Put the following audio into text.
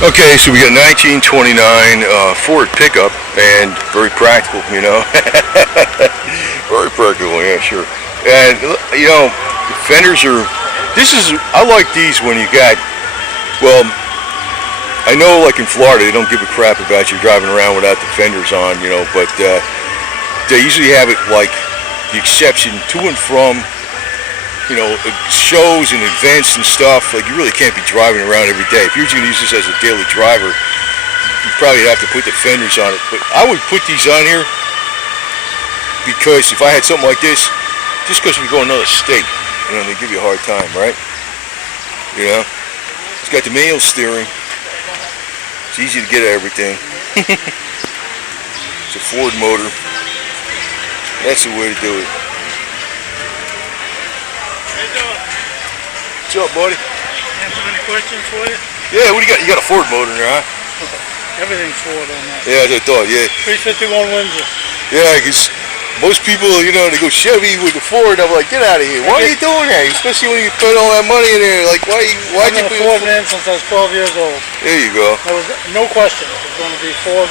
Okay, so we got 1929 Ford pickup, and very practical, you know. Very practical, yeah, sure. And you know, the fenders are. I like these when you got. Well, I know, like in Florida, they don't give a crap about you driving around without the fenders on, you know. But they usually have it like the exception to and from. You know, shows and events and stuff. Like, you really can't be driving around every day. If you're going to use this as a daily driver, you probably have to put the fenders on it. But I would put these on here because if I had something like this, just because we go another state, you know, they give you a hard time, right? You know, it's got the manual steering. It's easy to get at everything. It's a Ford motor. That's the way to do it. What's up, buddy? Answer any questions for you? Yeah, what do you got? You got a Ford motor in there, huh? Everything's Ford on that. Yeah, I thought, yeah. 351 Windsor. Yeah, because most people, you know, they go Chevy with the Ford. I'm like, get out of here. Why are you doing that? Especially when you put all that money in there. Like, why'd you I've been a Ford man since I was 12 years old. There you go. There was no question. It was going to be Ford.